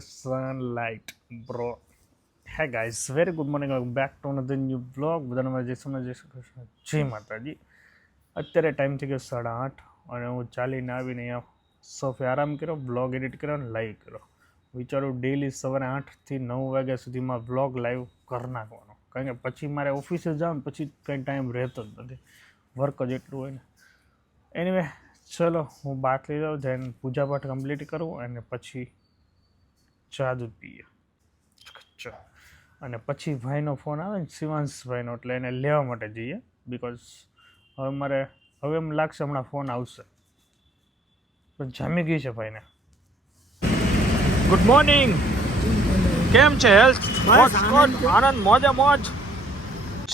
sunlight, bro. Hey guys, very good morning. Welcome back to another new vlog. બધાને મારા જય સોમનાથ, જય શ્રી કૃષ્ણ, જય માતાજી. અત્યારે ટાઈમ થઈ ગયો 8:30 અને હું ચાલીને આવીને અહીંયા સોફે આરામ કર્યો, બ્લોગ એડિટ કર્યો અને લાઈવ કર્યો. વિચારું ડેઈલી સવારે 8 થી 9 વાગ્યા સુધીમાં બ્લોગ લાઈવ કરી નાખવાનો, કારણ કે પછી મારે ઓફિસે જાઉં પછી કંઈ ટાઈમ રહેતો જ નથી, વર્ક જ એટલું હોય ને. એનીવે ચલો હું બાત લઈ જાઉં, જઈને પૂજાપાઠ કમ્પ્લીટ કરું અને પછી ચા દૂધ પીએ. અને પછી ભાઈનો ફોન આવે ને, શિવાંશભાઈનો, એટલે એને લેવા માટે જઈએ. બિકોઝ હવે એમ લાગશે હમણાં ફોન આવશે, પણ જામી ગઈ છે ભાઈને. ગુડ મોર્નિંગ, કેમ છે હેલ્થ? આનંદ, મોજે મોજ.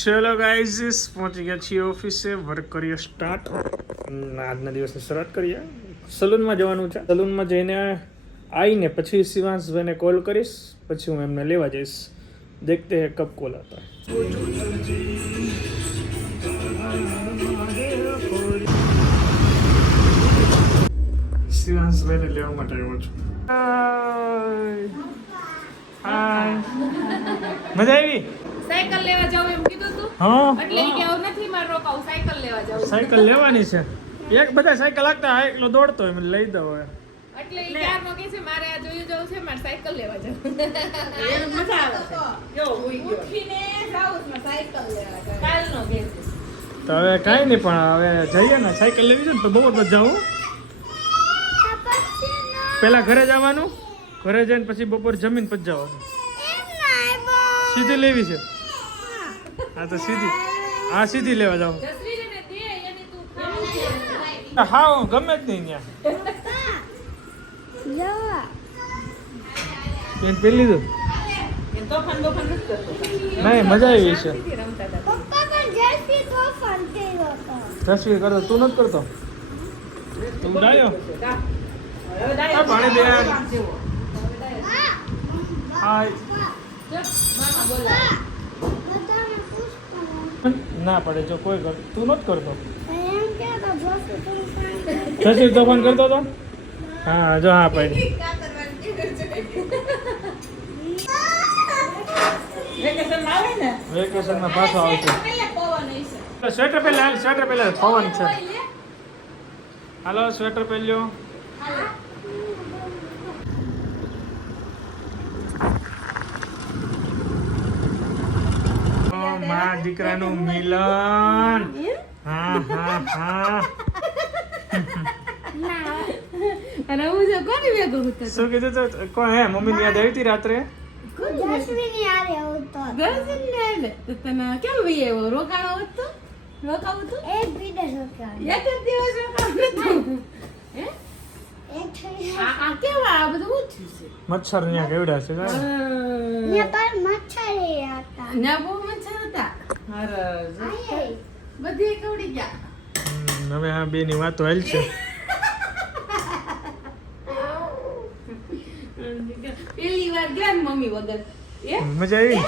ચલો ગાઈઝ, પહોંચી ગયા છીએ ઓફિસે, વર્ક કરીએ સ્ટાર્ટ. આજના દિવસની શરૂઆત કરીએ. સલૂનમાં જવાનું છે, સલૂનમાં જઈને આવીને પછી શિવાંશભાઈને કોલ કરીશ, પછી હું એમને લેવા જઈશ. દેખતે હે કબ કોલ આતા હૈ. શિવાંશભાઈને લેવા માટે આવ્યો છું. હાય, મજા આવી? સાયકલ લેવા જાવ એમ કીધું તું? હા, એટલે ઈ કે આવું નથી, મારે રોકાવું, સાયકલ લેવા જાવ. સાયકલ લેવાની છે. એક બધા સાયકલ લાગતા, આ એકલો દોડતો હોય, મને લઈ દો હવે. એટલે ઈ ક્યારનો કહે છે મારે આ જોયું જવું છે, મારે સાયકલ લેવા જાવ. એને મજા આવે છે. કેવો હોઈ ગયો. ઉઠીને જાઉં છું સાયકલ લેવા જાવ. કાલનો કહે છે. તો હવે કાંઈ નહીં, પણ હવે જઈએ ને, સાયકલ લેવી છે ને તો બહુ જ જાવું. પહેલાં ઘરે જવાનું, ઘરે જઈને પછી બપોર જમીન પછી જવાનું. સીધી લેવી છે? હા તો સીધી, હા સીધી લેવા જાવ. જસવીરને દે, એને તું ખાવું છે. હા હું ગમે જ નહીં ત્યાં. પેન પહેરી લીધું? એ તોફાન નથી કરતો. નહીં, મજા આવી છે. રમતા હતા. તસવીર કરતો, તું નથી કરતો? તું ડાયો? હવે ડાયો પાણી દે. હાય. મામા બોલાવે. ના પડે જો કોઈ કર, તું નથી કરતો. તસવીર તોફાન કરતો તો? હા જો, હા પાડી. વેકેશન આવે ને, વેકેશનમાં પાછો આવશે. પવન હશે. સ્વેટર પહેલા, હાલ સ્વેટર પહેલા, પવન છે. હાલો સ્વેટર પહેર્યો. મા દીકરાનું મિલન. હા હા હા. અને હું જો કોની ભેગો હતો? શું કીધું તો? કોણ હે? મમ્મી યાદ આવી હતી રાત્રે? ગરજને આલે તો તને કેમ ભાઈ એવો રોકાણો હતો? રોકાવું હતું? એક જ દિવસ રોકાવું હતું. હે? આ કેવા આ બધું શું થયું છે? મચ્છર ત્યાં કેવડા છે કાં? ના બહુ મચ્છર હતા. અરે બધી કવડી ગયા. હવે આ બે ની વાતો હાલ છે. પેલી વાર ગયા ને મમ્મી વગર. એ મજા આવી?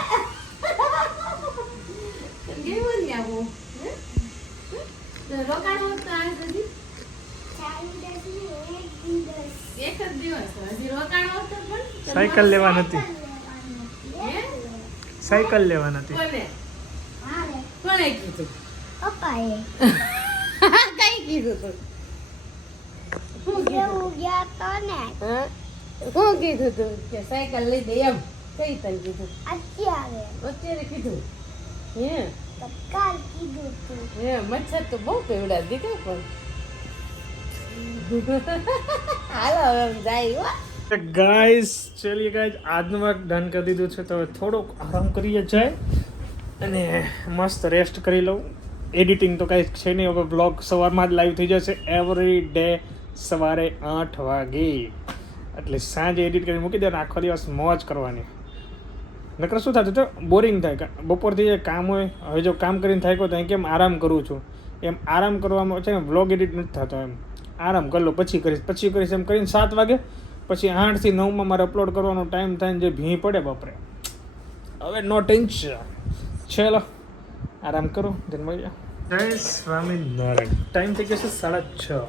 કેવું નહીં આવું? રોકાણો હતો આ સુધી? એક જ દિવસ હજી રોકાણો હતો પણ સાયકલ લેવા નથી, હે? સાયકલ લેવા નથી. કોણે કીધું? કઈ કીધું તું? શું કીધું તું કે સાયકલ લઈ દે એમ? કઈ તને કીધું? અત્યારે કીધું? હે હે, મચ્છર તો બહુ કેવડા દીકરા પણ. હાલો હવે જાય હો. ગાઈસ ચલિए ગાઈસ, આજનું વર્ક ડન કરી દીધું છે, તો હવે થોડોક આરામ કરીએ જાય અને મસ્ત રેસ્ટ કરી લઉં. એડિટિંગ તો કાંઈ છે નહીં, હવે બ્લોગ સવારમાં જ લાઈવ થઈ જશે એવરી ડે સવારે 8 વાગે. એટલે સાંજે એડિટ કરી મૂકી દે, આખો દિવસ મોજ કરવાની. નકર શું થતું તો બોરિંગ થાય. બપોરથી જે કામ હોય, હવે જો કામ કરીને થાય તો કેમ આરામ કરું છું, એમ આરામ કરવામાં છે ને બ્લોગ એડિટ નથી થતો. એમ આરામ કરી લો, પછી કરીશ એમ કરીને 7 વાગે, પછી 8 થી 9 મારે અપલોડ કરવાનો ટાઈમ થાય ને જે ભી પડે બાપરે. હવે નો ટેન્શન. ચલો આરામ કરો, જન મળીએ. જય સ્વામિનારાયણ. ટાઈમ થઈ ગયો છે 6:30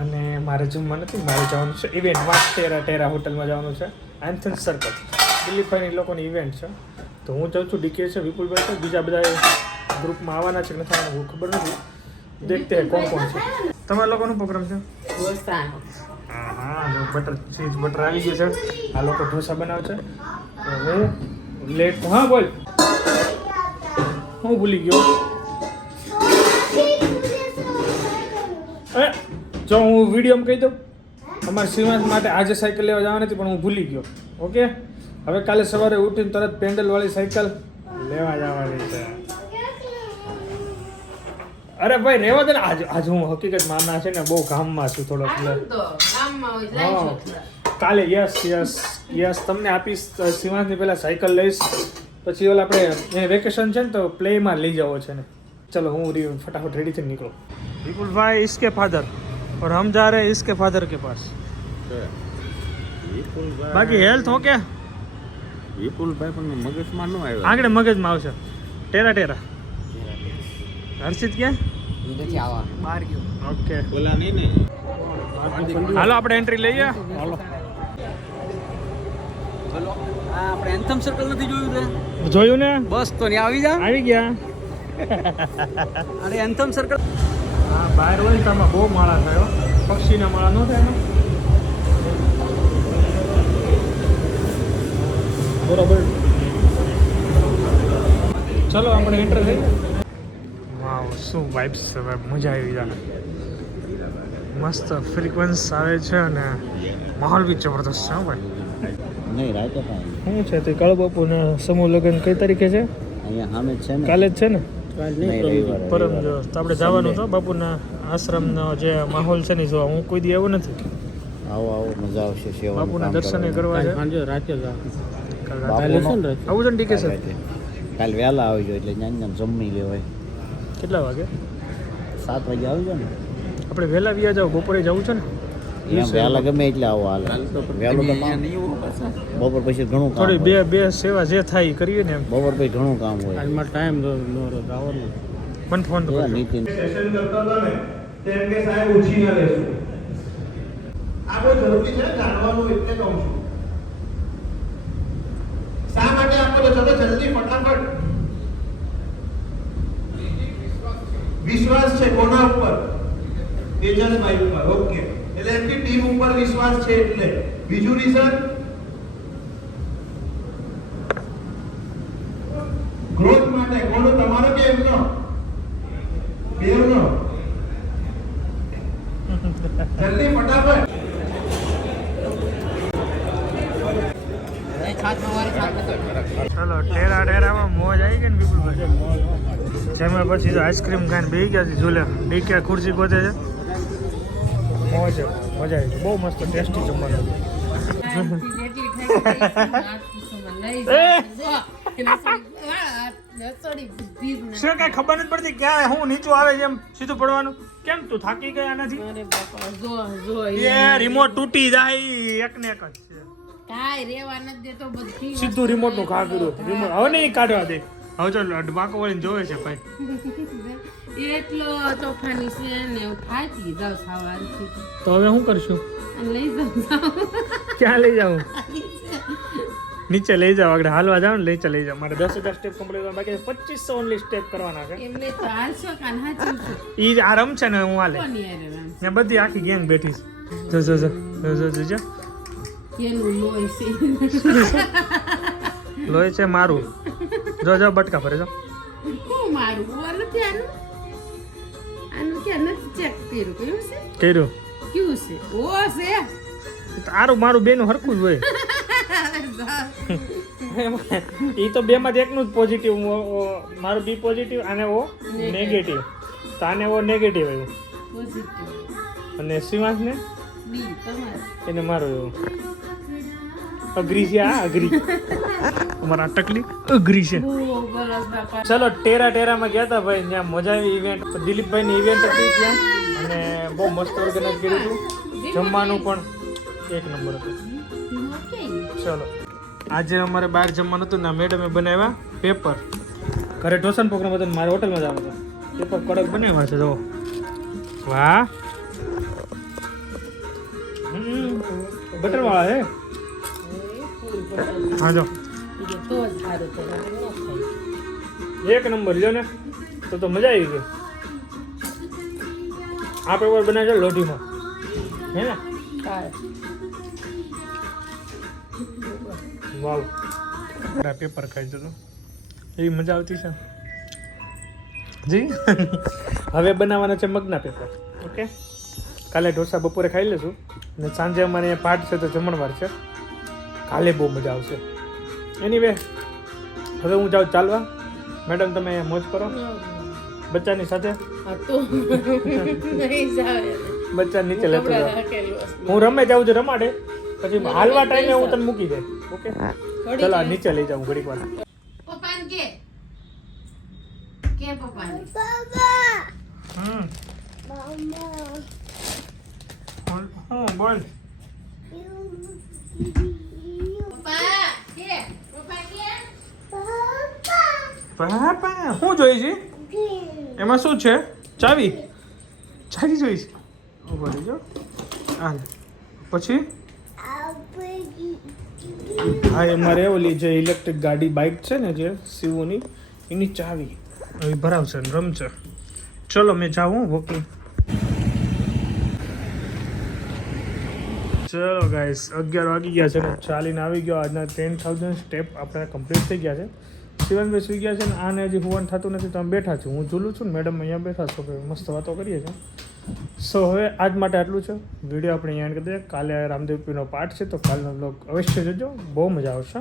અને મારે જમવા નથી, મારે જવાનું છે ઇવેન્ટમાં. ટેરા હોટલમાં જવાનું છે. એન્થન સર્કલ દિલીપભાઈ એ લોકોની ઇવેન્ટ છે. તો હું જાઉં છું, ડીકે છે, વિપુલભાઈ છે, બીજા બધા ગ્રુપમાં આવવાના છે કે નથી આવવાના ખબર નથી. દેખતે હૈ કોણ કોણ છે. તમારા લોકોનો પ્રોગ્રામ છે? હા, બટર ચીઝ બટર આવી ગયું છે. આ લોકો ઢોસા બનાવે છે. હું લેટ. હા બોલ. હું ભૂલી ગયો. જો હું વિડીયોમાં કહી દઉં, અમારા શ્રીમાસ માટે આજે સાયકલ લેવા જવા નથી, પણ હું ભૂલી ગયો. ઓકે, હવે કાલે સવારે ઉઠીને તરત પેન્ડલવાળી સાયકલ લેવા જવાની છે. અરે ભાઈ રહેવા દે ને. આજ હું હકીકતમાં આના છે ને બહુ કામમાં છું થોડોક. કાલે યસ તમને આપીશ. શ્રીમાસની પહેલાં સાયકલ લઈશ, પછી ઓલા આપણે વેકેશન છે ને તો પ્લેમાં લઈ જવો છે ને. चलो હું फटाफट रेडी से निकलो. विपुल भाई इसके फादर और हम जा रहे हैं इसके फादर के पास. बाकी हेल्थ हो क्या? વિપુલ ભાઈ પણ મગજમાં ન આવ્યો. આગળ મગજમાં આવશે. Terra Terra. હર્ષિત ક્યાં? નથી આવા બહાર ગયો. ઓકે, બોલા નહીં ને. હાલો આપણે એન્ટ્રી લઈએ. હાલો ચલો. આ આપણે એન્થમ સર્કલ નથી જોયું રે? જોયું ને? બસ તો ત્યાં આવી જા. આવી ગયા. અરે એન્થમ સર્કલ. હા, બહાર હોય તો આમાં બહુ માળા થયો. પક્ષીના માળા ન થાય એમાં. બરોબર. ચલો આપણે એન્ટર થઈ. વાવ, શું વાઇબ્સ છે ભાઈ, મજા આવી જાય. મસ્ત ફ્રીક્વન્સ આવે છે અને માહોલ બી જબરદસ્ત છે. ભાઈ નહીં રાતે કાંઈ શું છે તે કાળુ બાપુના સમૂહ લગ્ન કઈ તારીખે છે? અહીંયા સામે જ છે ને. કાલે જ છે ને? નહીં, પરમ જો તો આપણે જવાનું તો બાપુના આશ્રમનો જે માહોલ છે ને જોવા. હું કોઈ દી આવ્યો નથી. આવો આવો મજા આવશે. સેવા બાપુના દર્શને કરવા છે. સાંજે રાતે જ આવું છે ને ડીકે સર? કાલ વહેલા આવજો એટલે ત્યાં જમી લેવાય. કેટલા વાગે? 7 વાગે આવજો ને. આપણે વહેલા વ્યા જાવ, બપોરે જવું છે ને? અહીંયા વહેલા ગમે એટલે આવો હાલ. વહેલું તો બપોર પછી ઘણું કામ થોડી હોય. બે સેવા જે થાય એ કરીએ ને એમ. બપોર પછી ઘણું કામ હોય. આજમાં ટાઈમ આવવાનું. મને ફોન તો કરજો. નીતિન સેશન કરતા હતા ને તેમ કે સાહેબ ઉછી ના લેશું. આ બહુ જરૂરી છે જાણવાનું, એટલે કહું છું. શા માટે આપો છો? ચલો જલ્દી ફટાફટ. વિશ્વાસ છે કોના ઉપર? તેજસભાઈ ઉપર. ઓકે, એટલે એમની ટીમ ઉપર વિશ્વાસ છે. એટલે બીજું રીઝન ગ્રોથ માટે. કોનો? તમારો કે એમનો? બેવનો. જલ્દી ફટાફટ. ચલો ટેરા ટેરામાં મોજ આવી ગઈ ને વિપુલભાઈ. જેમાં પછી તો આઈસ્ક્રીમ ખાઈને બેસી ગયા છે ઝૂલે. ડીકે ખુરશી ગોતે છે. મોજ, મજા આવી. બહુ મસ્ત ટેસ્ટી જમવાનું. શું કઈ ખબર નથી પડતી ક્યાં હું નીચું આવે છે એમ સીધું પડવાનું? કેમ તું થાકી ગયા નથી? એ રિમોટ તૂટી જાય એક ને એક જ છે. કાઈ રેવા નથી દેતો બધી. સીધું રિમોટ નું ઘા કર્યું. રિમોટ હવે નહીં કાઢવા દે. હવે તો ડબાકો વળીને જોવે છે ભાઈ. એટલો તોફાની છે ને હું થાકી જાઉં સવારથી. તો હવે શું કરશું? અને લઈ જાઉં. ક્યાં લઈ જાઉં? નીચે લઈ જાવ. આગળ હાલવા જાવ ને નીચે લઈ જાવ. મારે 10,000 સ્ટેપ કમ્પ્લીટ કરવા બાકી 2500 ઓનલી સ્ટેપ કરવાના છે. એમને તો હાલશો કાન હાચું છું. ઈ જ આરામ છે ને હું હાલે. કોની યાર રામ ત્યાં બધી આખી ગેંગ બેઠી છે. જો જો જો જો જો જો એનું લોહી છે. લોહી છે મારું. જો જો બટકા ભરે જો. હું મારું ઓ નથી આનું. આનું કે નથી ચેક કર્યું. કયું છે? કર્યું. કયું છે? ઓ છે. તારું મારું બેનું હરખું જ હોય. ઈ તો બે માંથી એકનું જ પોઝિટિવ. મારું બી પોઝિટિવ અને ઓ નેગેટિવ. તો આને ઓ નેગેટિવ આવ્યું પોઝિટિવ. અને શ્રીવાસ ને બી તમારે. એને મારું એવું અગ્રી છે. આ અગ્રી અમારા ટકલી અગ્રી છે. બહુ ગરજ બાપા. ચલો ટેરા ટેરામાં ગયા હતા ભાઈ. ત્યાં મજા આવી. ઇવેન્ટ દિલીપભાઈની ઇવેન્ટ હતી ત્યાં અને બહુ મસ્ત ઓર્ગેનાઇઝ કર્યું હતું. જમવાનું પણ એક નંબર હતું. ચલો આજે અમારે બહાર જમવાનું હતું ને મેડમે બનાવ્યા પેપર. ઘરે ઢોસાનો પ્રોગ્રામ હતો ને મારે હોટલમાં જવાનું હતું. પેપર કડક બનાવ્યા છે. જો વાહ, બટર વાળા હે. હા જો ઈ કે તો જ સારું છે નકર ન ખાય. એક નંબર લ્યો ને તો મજા આવી ગઈ. આ પેપર બનાવે છે લોઢીમાં હે ને ખાય. વાવ પેપર ખાઈ જતો એવી મજા આવતી છે જી. હવે બનાવવાના છે મગના પેપર. ઓકે કાલે ઢોસા બપોરે ખાઈ લેશું અને સાંજે અમારે અહીંયા પાઠ છે તો જમણવાર છે. કાલે બહુ મજા આવશે. એનીવે હવે હું જાઉં ચાલવા. મેડમ તમે મોજ કરો બચ્ચાની સાથે. હા તો નહીં જાવે. બચ્ચા નીચે લેતો કપડાં જાઓ. રાખેલું હશે. હું રમે જાઉં છું રમાડે પછી હાલવા ટાઈમે હું તને મૂકી દે. ઓકે થોડી ચલો વાર. નીચે લઈ જાઉં ઘડીક વાર. પપ્પાને કે પપ્પાને હમ હું બોલ પપ્પા કે પાપા શું જોઈ છે એમાં શું છે? ચાવી ચાવી જોઈ છે. ઉભો રહેજો. હાલ પછી હા અમારે ઓલી જે ઇલેક્ટ્રિક ગાડી બાઇક છે ને જે સીવોની એની ચાવી હવે ભરાવશે ને રમશે. ચલો મેં જાઉં વોકિંગ. ચલો ગાઈસ 11 વાગી ગયા છે ને ચાલીને આવી ગયો. આજના 10,000 સ્ટેપ આપણે કમ્પ્લીટ થઈ ગયા છે. શિવનભાઈ સુઈ ગયા છે ને આને હજી હોવાનું થતું નથી તો અમે બેઠા છું. હું ઝૂલું છું ને મેડમ અહીંયા બેઠા છો કે મસ્ત વાતો કરીએ છીએ. સો હવે આજ માટે આટલું છે. વિડીયો આપણે અહીંયા કરી દઈએ. કાલે રામદેવ પીરનો પાઠ છે તો કાલનો બ્લોગ અવશ્ય જોજો. બહુ મજા આવશે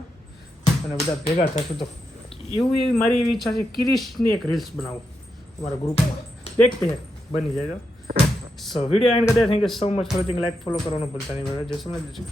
અને બધા ભેગા થશું તો એવી મારી એવી ઈચ્છા છે કિરીશની એક રીલ્સ બનાવું અમારા ગ્રુપમાં. દેખતે હે બની જાય. સો વિડીયો એન્ડ કરી દે. Thank you so much for watching. Like follow કરવાનું ભૂલતા નહીં. જય શ્રી કૃષ્ણ.